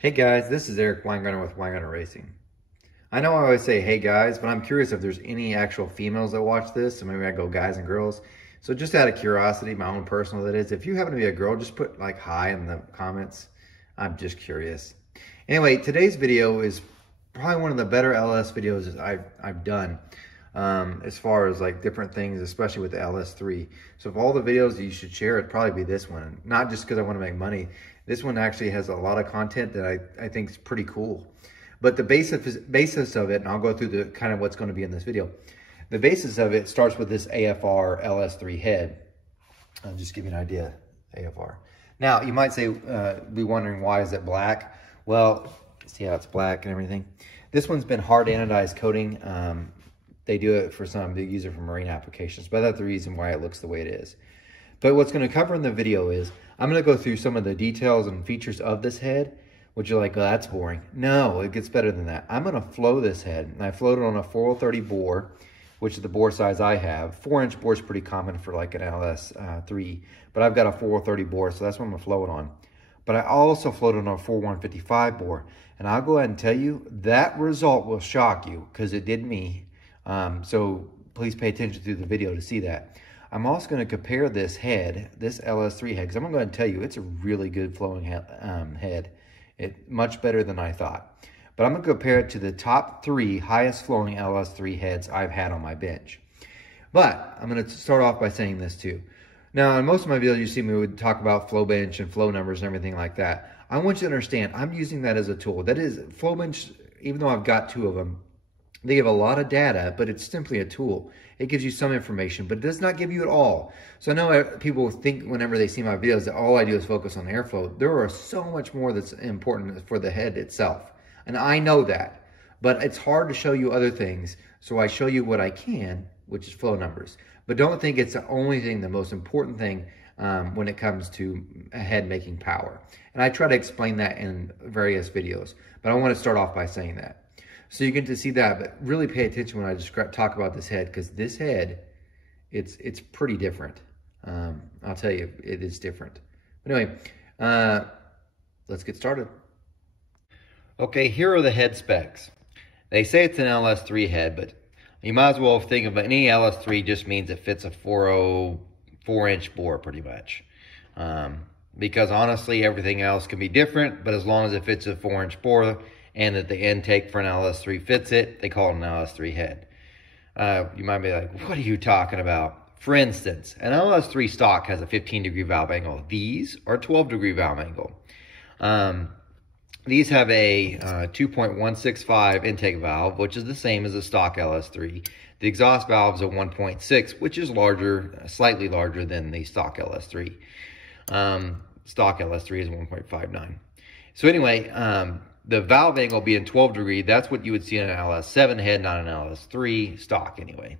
Hey guys, this is Eric Weingartner with Weingartner Racing. I know I always say hey guys, but I'm curious if there's any actual females that watch this, so maybe I go guys and girls. So just out of curiosity, my own personal that is, if you happen to be a girl, just put like hi in the comments. I'm just curious. Anyway, today's video is probably one of the better LS videos I've done as far as like different things, especially with the LS3. So of all the videos that you should share, it'd probably be this one. Not just because I want to make money. This one actually has a lot of content that I think is pretty cool. But the basis of it, and I'll go through the kind of what's going to be in this video. The basis of it starts with this AFR LS3 head. I'll just give you an idea, AFR. Now, you might say, be wondering why is it black? Well, see how it's black and everything? This one's been hard anodized coating. They do it for some, they use it for marine applications, but that's the reason why it looks the way it is. But what's going to cover in the video is, I'm going to go through some of the details and features of this head, which you're like, oh, that's boring. No, it gets better than that. I'm going to flow this head, and I float it on a 4030 bore, which is the bore size I have. 4-inch bore is pretty common for like an LS3, but I've got a 4030 bore, so that's what I'm going to float on. But I also float on a 4155 bore, and I'll go ahead and tell you, that result will shock you, because it did me. So please pay attention through the video to see that. I'm also going to compare this head, this LS3 head, because I'm going to go ahead and tell you it's a really good flowing head. Much better than I thought. But I'm going to compare it to the top 3 highest flowing LS3 heads I've had on my bench. But I'm going to start off by saying this too. Now, in most of my videos, you see me would talk about flow bench and flow numbers and everything like that. I want you to understand, I'm using that as a tool. That is, flow bench, even though I've got 2 of them, they give a lot of data, but it's simply a tool. It gives you some information, but it does not give you it all. So I know people think whenever they see my videos that all I do is focus on airflow. There are so much more that's important for the head itself. And I know that, but it's hard to show you other things. So I show you what I can, which is flow numbers. But don't think it's the only thing, the most important thing when it comes to a head making power. And I try to explain that in various videos, but I want to start off by saying that. So you get to see that, but really pay attention when I just talk about this head, because this head, it's pretty different. I'll tell you, it is different. But anyway, let's get started. Okay, here are the head specs. They say it's an LS3 head, but you might as well think of any LS3 just means it fits a 4-inch bore pretty much. Because honestly, everything else can be different, but as long as it fits a 4-inch bore, and that the intake for an LS3 fits it, they call it an LS3 head. You might be like, what are you talking about? For instance, an LS3 stock has a 15-degree valve angle. These are 12-degree valve angle. These have a 2.165 intake valve, which is the same as a stock LS3. The exhaust valve is a 1.6, which is larger, slightly larger than the stock LS3. Stock LS3 is 1.59. So anyway, the valve angle being 12 degree, that's what you would see in an LS7 head, not an LS3 stock anyway.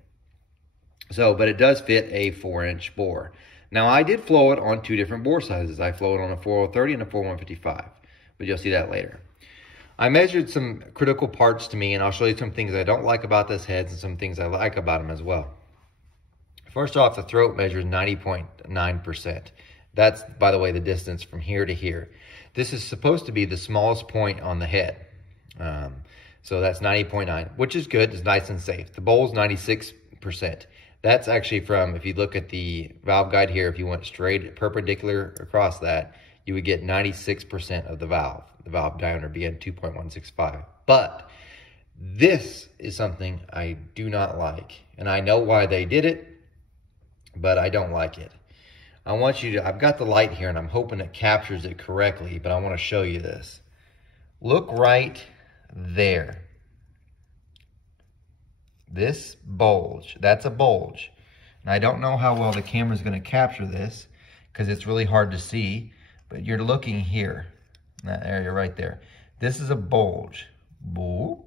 So, but it does fit a 4-inch bore. Now, I did flow it on 2 different bore sizes. I flow it on a 4030 and a 4155, but you'll see that later. I measured some critical parts to me, and I'll show you some things I don't like about this head and some things I like about them as well. First off, the throat measures 90.9%. That's, by the way, the distance from here to here. This is supposed to be the smallest point on the head. So that's 90.9, which is good. It's nice and safe. The bowl is 96%. That's actually from, if you look at the valve guide here, if you went straight perpendicular across that, you would get 96% of the valve diameter being 2.165. But this is something I do not like. And I know why they did it, but I don't like it. I want you to, I've got the light here and I'm hoping it captures it correctly, but I want to show you this. Look right there. This bulge, that's a bulge. And I don't know how well the camera is going to capture this because it's really hard to see, but you're looking here, in that area right there. This is a bulge. Boop,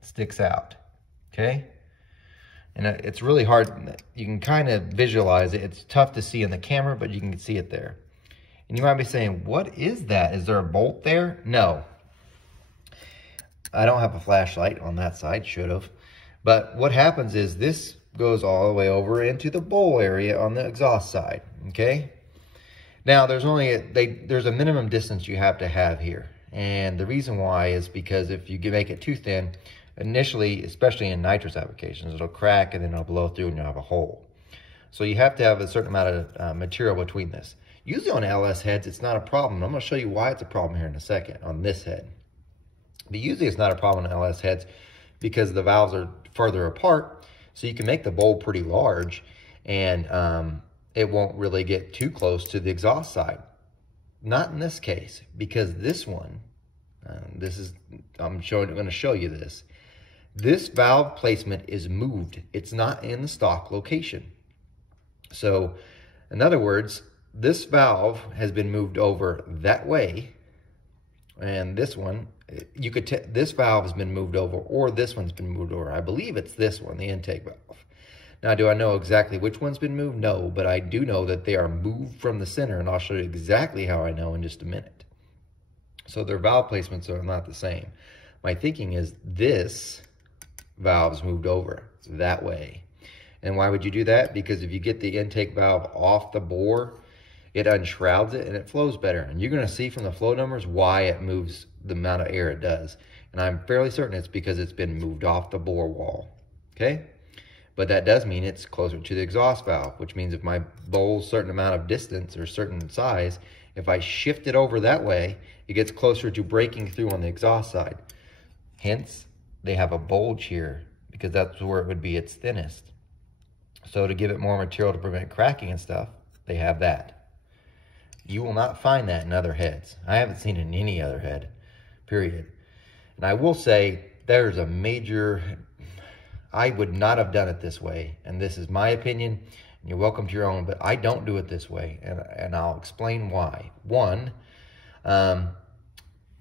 sticks out, okay? And it's really hard. You can kind of visualize it. It's tough to see in the camera, but you can see it there. And you might be saying, what is that? Is there a bolt there? No. I don't have a flashlight on that side, should have. But what happens is this goes all the way over into the bowl area on the exhaust side, okay? Now, there's a minimum distance you have to have here. And the reason why is because if you make it too thin, initially, especially in nitrous applications, it'll crack and then it'll blow through and you'll have a hole. So you have to have a certain amount of material between this. Usually on LS heads, it's not a problem. I'm going to show you why it's a problem here in a second on this head. But usually it's not a problem on LS heads because the valves are further apart, so you can make the bowl pretty large and it won't really get too close to the exhaust side. Not in this case, because this one, I'm going to show you this. This valve placement is moved. It's not in the stock location. So, in other words, this valve has been moved over that way, and this one, this valve has been moved over, or this one's been moved over. I believe it's this one, the intake valve. Now, do I know exactly which one's been moved? No, but I do know that they are moved from the center, and I'll show you exactly how I know in just a minute. So their valve placements are not the same. My thinking is this valve's moved over that way. And why would you do that? Because if you get the intake valve off the bore, it unshrouds it and it flows better. And you're going to see from the flow numbers why it moves the amount of air it does. And I'm fairly certain it's because it's been moved off the bore wall. Okay? But that does mean it's closer to the exhaust valve, which means if my bowl's a certain amount of distance or certain size, if I shift it over that way, it gets closer to breaking through on the exhaust side. Hence, they have a bulge here because that's where it would be its thinnest. So to give it more material to prevent cracking and stuff, they have that. You will not find that in other heads. I haven't seen it in any other head, period. And I will say there's a major... I would not have done it this way, and this is my opinion, and you're welcome to your own, but I don't do it this way, and I'll explain why. One,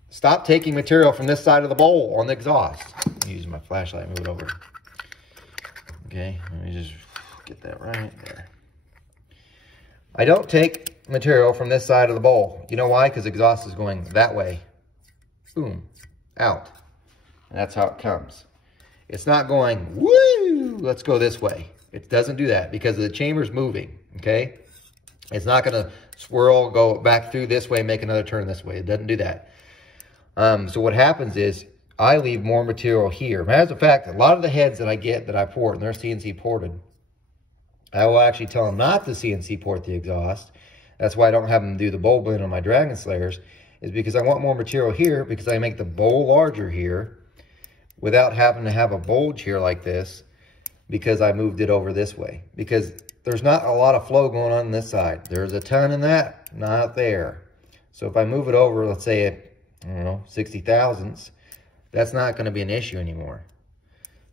stop taking material from this side of the bowl on the exhaust. I'm using my flashlight, move it over. Okay, let me just get that right there. I don't take material from this side of the bowl. You know why? Because exhaust is going that way. Boom, out. And that's how it comes. It's not going, woo, let's go this way. It doesn't do that because the chamber's moving, okay? It's not gonna swirl, go back through this way, make another turn this way. It doesn't do that. So what happens is I leave more material here. As a fact, a lot of the heads that I get that I port, and they're CNC ported, I will actually tell them not to CNC port the exhaust. That's why I don't have them do the bowl blend on my Dragon Slayers, is because I want more material here because I make the bowl larger here without having to have a bulge here like this because I moved it over this way. Because there's not a lot of flow going on this side. There's a ton in that, not there. So if I move it over, let's say at, I don't know, 60 thousandths, that's not going to be an issue anymore.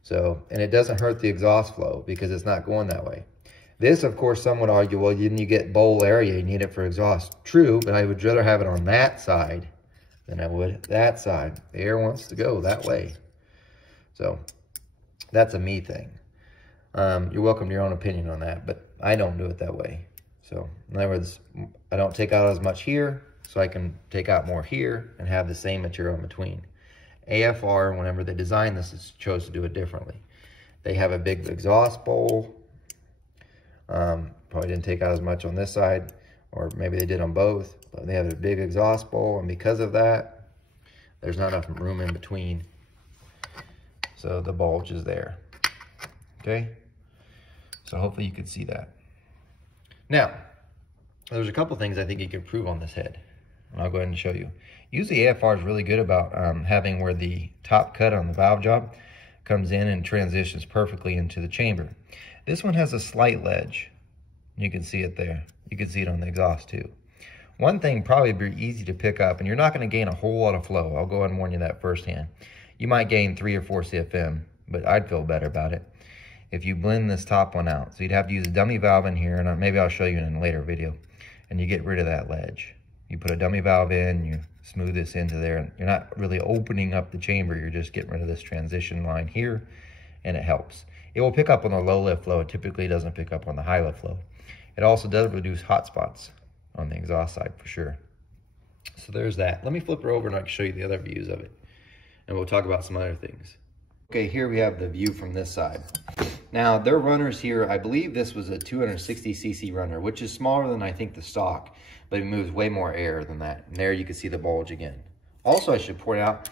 So, and it doesn't hurt the exhaust flow because it's not going that way. This, of course, some would argue, well, then you get bowl area, you need it for exhaust. True, but I would rather have it on that side than I would that side. The air wants to go that way. So that's a me thing. You're welcome to your own opinion on that, but I don't do it that way. So in other words, I don't take out as much here, so I can take out more here and have the same material in between. AFR, whenever they designed this, chose to do it differently. They have a big exhaust bowl. Probably didn't take out as much on this side, or maybe they did on both, but they have a big exhaust bowl, and because of that, there's not enough room in between. So the bulge is there, okay? So hopefully you can see that. Now, there's a couple things I think you can improve on this head, and I'll go ahead and show you. Usually AFR is really good about having where the top cut on the valve job comes in and transitions perfectly into the chamber. This one has a slight ledge. You can see it there. You can see it on the exhaust too. One thing probably be easy to pick up, and you're not going to gain a whole lot of flow. I'll go ahead and warn you that firsthand. You might gain 3 or 4 CFM, but I'd feel better about it if you blend this top one out. So you'd have to use a dummy valve in here, and maybe I'll show you in a later video, and you get rid of that ledge. You put a dummy valve in, you smooth this into there, and you're not really opening up the chamber, you're just getting rid of this transition line here, and it helps. It will pick up on the low lift flow. It typically doesn't pick up on the high lift flow. It also does reduce hot spots on the exhaust side for sure. So there's that. Let me flip her over and I can show you the other views of it. And we'll talk about some other things. Okay, here we have the view from this side. Now, their runners here, I believe this was a 260cc runner, which is smaller than I think the stock, but it moves way more air than that. And there you can see the bulge again Also, I should point out,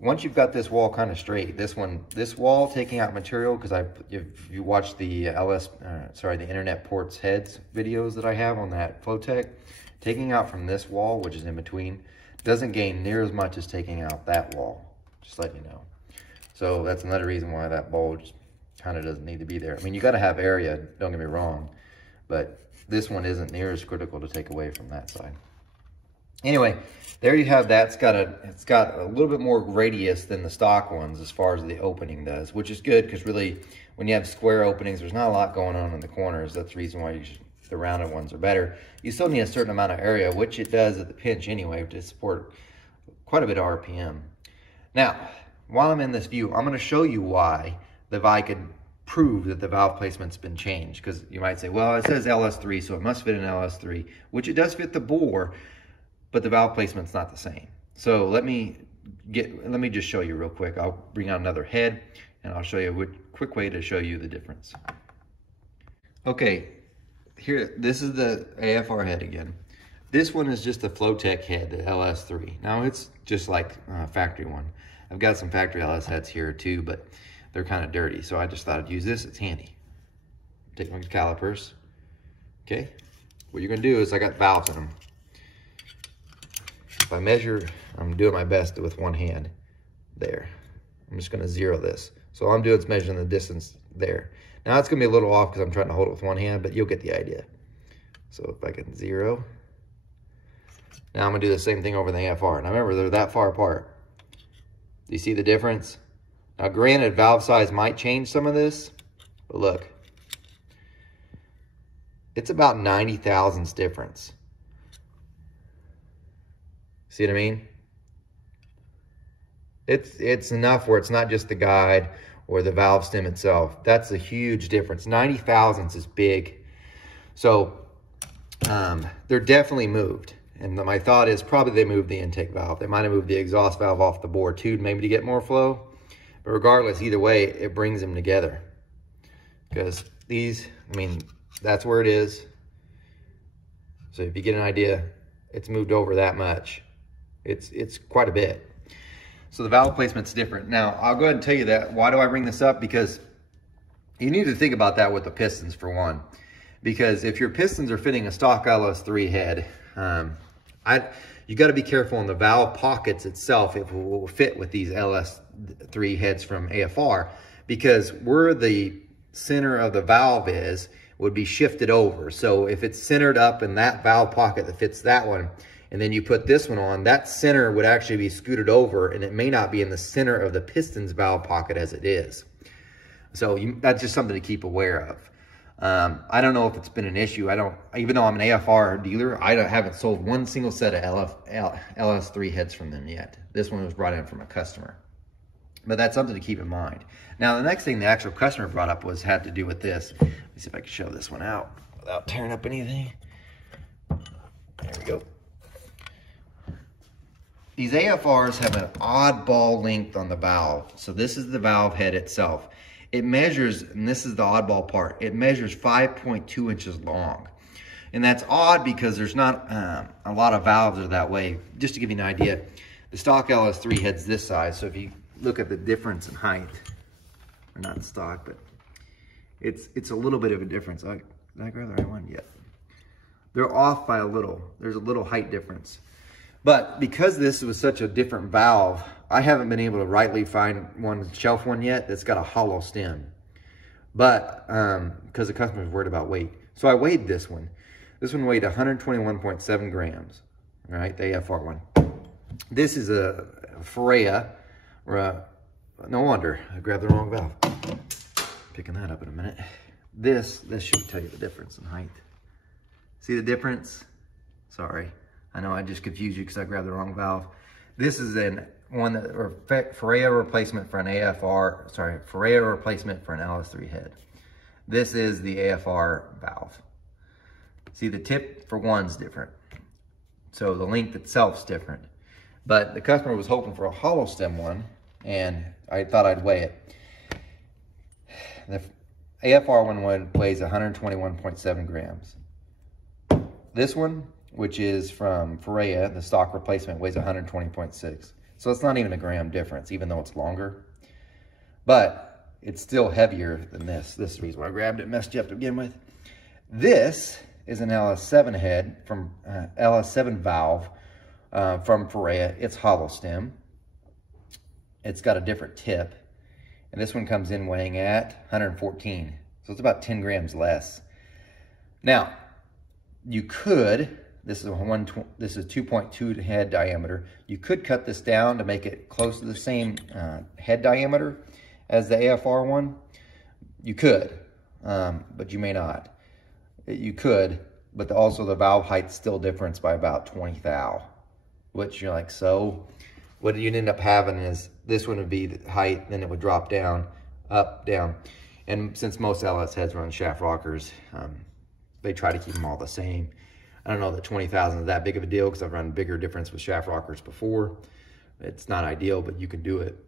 once you've got this wall kind of straight, this wall taking out material, because if you watch the the Internet Ports Heads videos that I have on that Flowtech, taking out from this wall, which is in between, doesn't gain near as much as taking out that wall, just letting you know. So that's another reason why that bulge kind of doesn't need to be there. I mean, you got to have area, don't get me wrong, but this one isn't near as critical to take away from that side. Anyway, there you have that. It's got a little bit more radius than the stock ones as far as the opening does, which is good because really when you have square openings, there's not a lot going on in the corners. That's the reason why the rounded ones are better. You still need a certain amount of area, which it does at the pinch anyway, to support quite a bit of RPM. Now, while I'm in this view, I'm going to show you why I could prove that the valve placement's been changed. Because you might say, well, it says LS3, so it must fit an LS3, which it does fit the bore, but the valve placement's not the same. So let me just show you real quick. I'll bring out another head and I'll show you a quick way to show you the difference. Okay, here, this is the AFR head again. This one is just the Flowtech head, the LS3. Now it's just like a factory one. I've got some factory LS heads here too, but they're kind of dirty. So I just thought I'd use this, it's handy. Take my calipers, okay? What you're gonna do is I got valves in them. If I measure, I'm doing my best with one hand there. I'm just gonna zero this. So all I'm doing is measuring the distance there. Now it's gonna be a little off because I'm trying to hold it with one hand, but you'll get the idea. So if I can zero. Now I'm gonna do the same thing over the AFR. Now remember, they're that far apart. Do you see the difference? Now granted, valve size might change some of this, but look. It's about 90 thousandths difference. See what I mean? It's enough where it's not just the guide or the valve stem itself. That's a huge difference. 90 thousandths is big. So they're definitely moved. And my thought is probably they moved the intake valve. They might have moved the exhaust valve off the board too, maybe to get more flow. But regardless, either way, it brings them together. Because these, I mean, that's where it is. So if you get an idea, it's moved over that much. It's quite a bit. So the valve placement's different. Now, I'll go ahead and tell you that. Why do I bring this up? Because you need to think about that with the pistons for one. Because if your pistons are fitting a stock LS3 head, you got to be careful on the valve pockets itself if it will fit with these LS3 heads from AFR, because where the center of the valve is would be shifted over. So if it's centered up in that valve pocket that fits that one, and then you put this one on, that center would actually be scooted over, and it may not be in the center of the piston's valve pocket as it is. So that's just something to keep aware of. I don't know if it's been an issue. Even though I'm an AFR dealer, I haven't sold one single set of LS3 heads from them yet. This one was brought in from a customer. But that's something to keep in mind. Now, the next thing the actual customer brought up had to do with this. Let me see if I can show this one out without tearing up anything. There we go. These AFRs have an oddball length on the valve. So this is the valve head itself. It measures, and this is the oddball part, it measures 5.2 inches long. And that's odd because there's not a lot of valves are that way. Just to give you an idea, the stock LS3 head's this size. So if you look at the difference in height, or not stock, but it's a little bit of a difference. Did I grab the right one? Yet. They're off by a little. There's a little height difference. But because this was such a different valve, I haven't been able to rightly find shelf one yet that's got a hollow stem. But, because the customer's worried about weight. So I weighed this one. This one weighed 121.7 grams. All right, the AFR one. This is a Freya, no wonder, I grabbed the wrong valve. Picking that up in a minute. This should tell you the difference in height. See the difference? Sorry. I know I just confused you because I grabbed the wrong valve. This is Freya replacement for an Freya replacement for an LS3 head. This is the AFR valve. See, the tip for one's different. So the length itself's different. But the customer was hoping for a hollow stem one, and I thought I'd weigh it. The AFR one weighs 121.7 grams. This one which is from Ferrea. The stock replacement weighs 120.6. So it's not even a gram difference, even though it's longer. But it's still heavier than this. This is the reason why I grabbed it, messed you up to begin with. This is an LS7 head from LS7 valve from Ferrea. It's hollow stem. It's got a different tip. And this one comes in weighing at 114. So it's about 10 grams less. Now, you could, this is 2.2 head diameter. You could cut this down to make it close to the same head diameter as the AFR one. You could, but you may not. You could, but also the valve height still difference by about 20 thou, which you're like, so what you'd end up having is this one would be the height, then it would drop down, up, down. And since most LS heads run shaft rockers, they try to keep them all the same. I don't know that 20,000 is that big of a deal because I've run bigger difference with shaft rockers before. It's not ideal, but you can do it.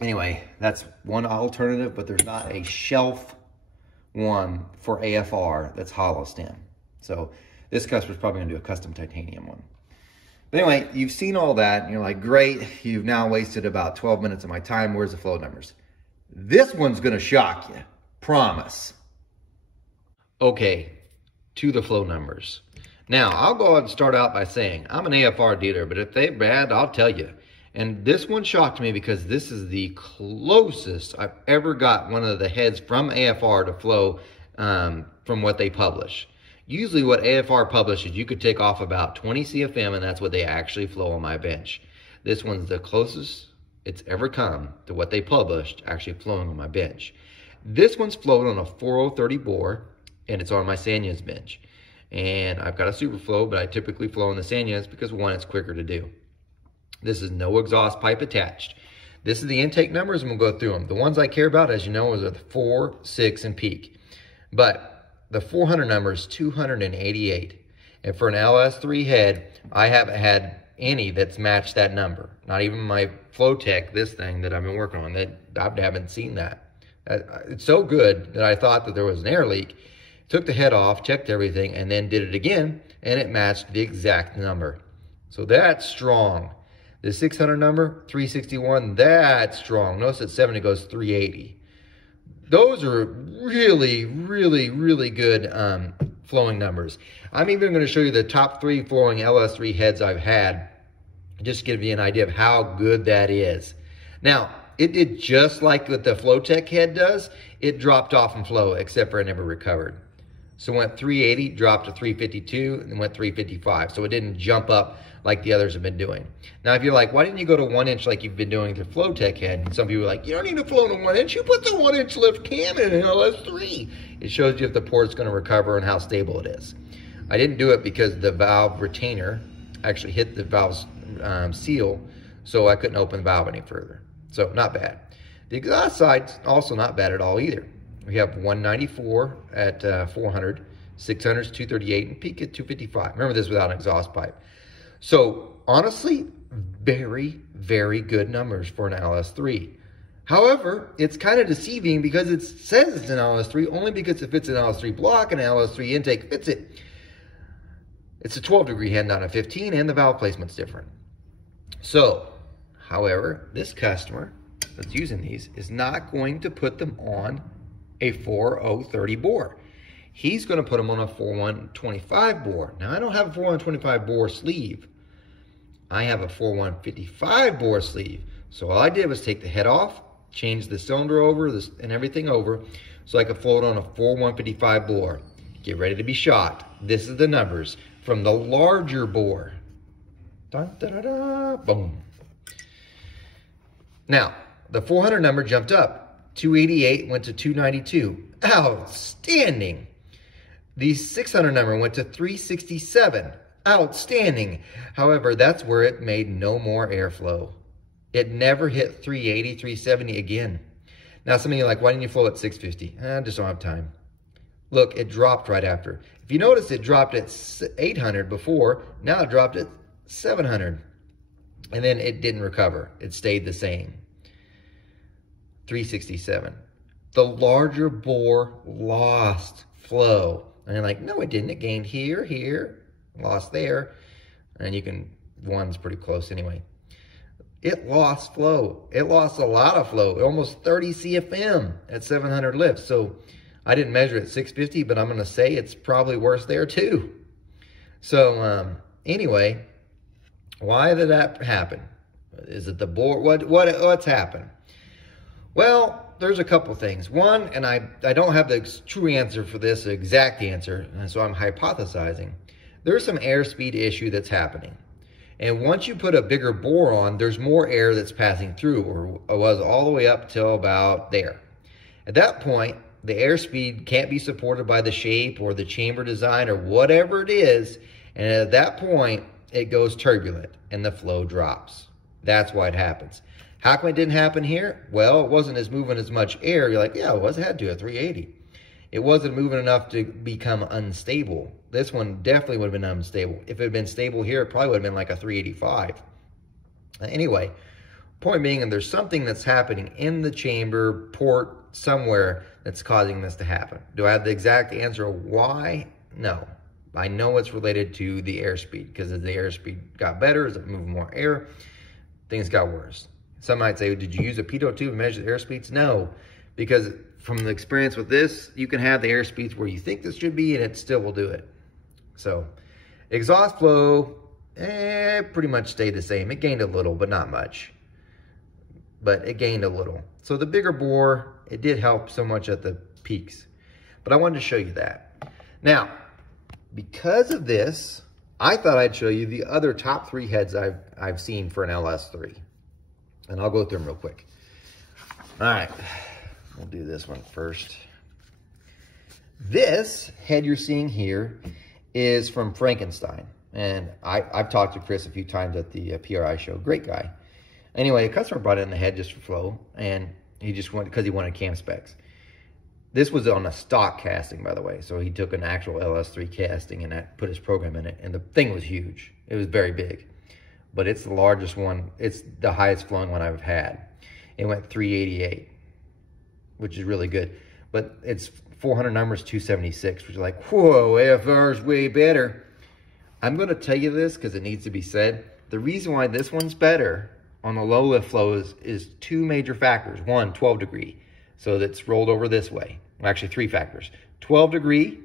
Anyway, that's one alternative, but there's not a shelf one for AFR that's hollow stem. So this customer's probably gonna do a custom titanium one. But anyway, you've seen all that and you're like, great, you've now wasted about 12 minutes of my time. Where's the flow numbers? This one's gonna shock you, promise. Okay, to the flow numbers. Now, I'll go ahead and start out by saying, I'm an AFR dealer, but if they're bad, I'll tell you. And this one shocked me because this is the closest I've ever got one of the heads from AFR to flow from what they publish. Usually what AFR publishes, you could take off about 20 CFM and that's what they actually flow on my bench. This one's the closest it's ever come to what they published actually flowing on my bench. This one's flowed on a 4030 bore and it's on my Sanyas bench. And I've got a super flow, but I typically flow on the Sanyas because one, it's quicker to do. This is no exhaust pipe attached. This is the intake numbers and we'll go through them. The ones I care about, as you know, is the 4, 6, and peak. But the 400 number is 288. And for an LS3 head, I haven't had any that's matched that number. Not even my Flowtech, this thing that I've been working on, that I haven't seen that. It's so good that I thought that there was an air leak. Took the head off, checked everything, and then did it again, and it matched the exact number. So that's strong. The 600 number, 361, that's strong. Notice at 7 it goes 380. Those are really, really, really good flowing numbers. I'm even going to show you the top 3 flowing LS3 heads I've had, just to give you an idea of how good that is. Now, it did just like what the Flowtech head does. It dropped off in flow, except for it never recovered. So it went 380, dropped to 352, and went 355. So it didn't jump up like the others have been doing. Now, if you're like, why didn't you go to 1 inch like you've been doing with your Flowtech head? And some people are like, you don't need to flow to 1 inch. You put the 1 inch lift cam in an LS3. It shows you if the port's going to recover and how stable it is. I didn't do it because the valve retainer actually hit the valve's seal, so I couldn't open the valve any further. So not bad. The exhaust side's also not bad at all either. We have 194 at 400, 600 is 238, and peak at 255. Remember, this without an exhaust pipe. So honestly, very, very good numbers for an LS3. However, it's kind of deceiving because it says it's an LS3 only because it fits an LS3 block and an LS3 intake fits it. It's a 12-degree head, not a 15, and the valve placement's different. So, however, this customer that's using these is not going to put them on a 4030 bore. He's going to put them on a 4125 bore. Now, I don't have a 4125 bore sleeve. I have a 4155 bore sleeve. So all I did was take the head off, change the cylinder over and everything over so I could float on a 4155 bore. Get ready to be shot. This is the numbers from the larger bore. Dun, da, da, da, boom. Now, the 400 number jumped up. 288 went to 292. Outstanding. The 600 number went to 367. Outstanding. However, that's where it made no more airflow. It never hit 380, 370 again. Now, some of you are like, why didn't you flow at 650? I just don't have time. Look, it dropped right after. If you notice, it dropped at 800 before. Now it dropped at 700. And then it didn't recover. It stayed the same. 367. The larger bore lost flow. And you're like, no, it didn't. It gained here, here. lost there, and you can, one's pretty close anyway. It lost flow. It lost a lot of flow, almost 30 CFM at 700 lifts. So I didn't measure at 650, but I'm gonna say it's probably worse there too. So anyway, why did that happen? Is it the board? What's happened? Well, there's a couple things. One, and I don't have the true answer for this, the exact answer, and so I'm hypothesizing. There's some airspeed issue that's happening. And once you put a bigger bore on, there's more air that's passing through, or was all the way up till about there. At that point, the airspeed can't be supported by the shape or the chamber design or whatever it is, and at that point, it goes turbulent and the flow drops. That's why it happens. How come it didn't happen here? Well, it wasn't as moving as much air. You're like, yeah, it was, it had to at 380. It wasn't moving enough to become unstable. This one definitely would have been unstable. If it had been stable here, it probably would have been like a 385. Anyway, point being, and there's something that's happening in the chamber port somewhere that's causing this to happen. Do I have the exact answer of why? No. I know it's related to the airspeed, because as the airspeed got better, as it moved more air, things got worse. Some might say, did you use a pitot tube to measure the airspeeds? No, because from the experience with this, you can have the airspeeds where you think this should be, and it still will do it. So exhaust flow, pretty much stayed the same. It gained a little, but not much. But it gained a little. So the bigger bore, it did help so much at the peaks. But I wanted to show you that. Now, because of this, I thought I'd show you the other top 3 heads I've seen for an LS3. And I'll go through them real quick. All right, we'll do this one first. This head you're seeing here is from Frankenstein. And I've talked to Chris a few times at the PRI show. Great guy. Anyway, a customer brought in the head just for flow, and he just wanted, because he wanted cam specs. This was on a stock casting, by the way. So he took an actual LS3 casting and put his program in it, and the thing was huge. It was very big, but it's the largest one. It's the highest flowing one I've had. It went 388, which is really good. But it's 400 numbers, 276, which is like, whoa, AFR is way better. I'm going to tell you this because it needs to be said. The reason why this one's better on the low lift flow is 2 major factors. One, 12 degree. So that's rolled over this way. Well, actually 3 factors. 12 degree,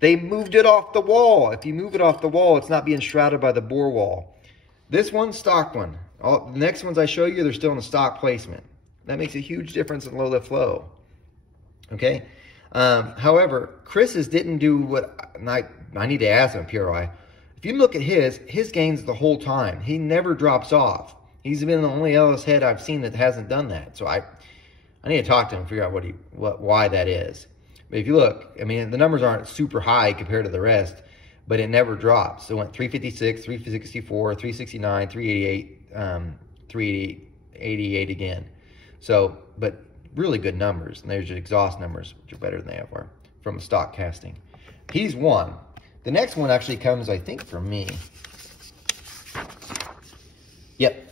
they moved it off the wall. If you move it off the wall, it's not being shrouded by the bore wall. This one's stock one. The next ones I show you, they're still in the stock placement. That makes a huge difference in low lift flow. Okay? However, Chris's didn't do what I need to ask him, PRI. If you look at his gains the whole time. He never drops off. He's been the only LS head I've seen that hasn't done that. So I need to talk to him and figure out why that is. But if you look, I mean, the numbers aren't super high compared to the rest, but it never drops. So it went 356, 364, 369, 388, 388 again. So, but really good numbers. And there's your exhaust numbers, which are better than they are from a stock casting. He's one. The next one actually comes, I think, from me. Yep.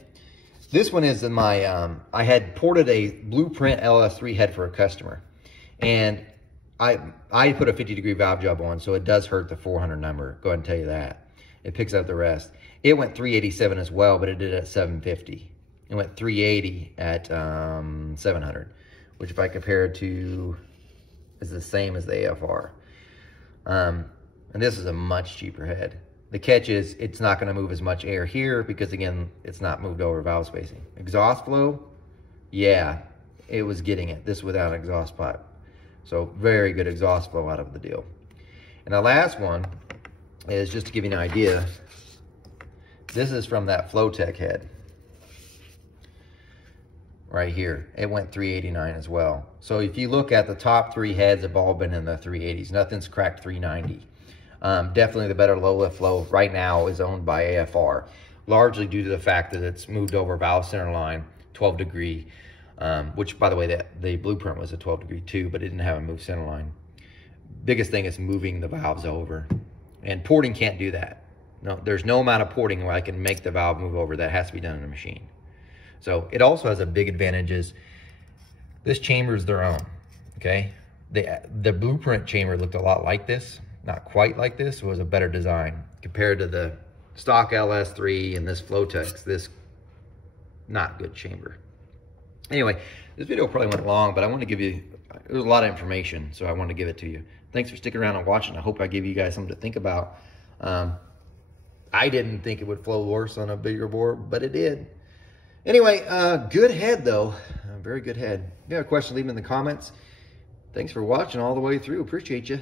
This one is in my, I had ported a Blueprint LS3 head for a customer. And I put a 50-degree valve job on, so it does hurt the 400 number. Go ahead and tell you that. It picks up the rest. It went 387 as well, but it did it at 750. It went 380 at 700, which if I compare it to, is the same as the AFR. And this is a much cheaper head. The catch is it's not going to move as much air here because, again, it's not moved over valve spacing. Exhaust flow, yeah, it was getting it. This without an exhaust pipe. So very good exhaust flow out of the deal. And the last one is, just to give you an idea, this is from that Flowtech head. Right here, it went 389 as well. So if you look at the top 3 heads, have all been in the 380s. Nothing's cracked 390. Definitely the better low lift flow right now is owned by AFR, largely due to the fact that it's moved over valve center line, 12 degree, which, by the way, the Blueprint was a 12 degree too, but it didn't have a move center line. Biggest thing is moving the valves over, and porting can't do that. No, there's no amount of porting where I can make the valve move over. That has to be done in a machine. So it also has a big advantage is this chamber is their own, okay? The Blueprint chamber looked a lot like this. not quite like this. It was a better design compared to the stock LS3 and this Flotex, this not good chamber. Anyway, this video probably went long, but I want to give you, it was a lot of information, so I wanted to give it to you. Thanks for sticking around and watching. I hope I gave you guys something to think about. I didn't think it would flow worse on a bigger bore, but it did. Anyway, good head though, very good head. If you have a question, leave them in the comments. Thanks for watching all the way through. Appreciate you.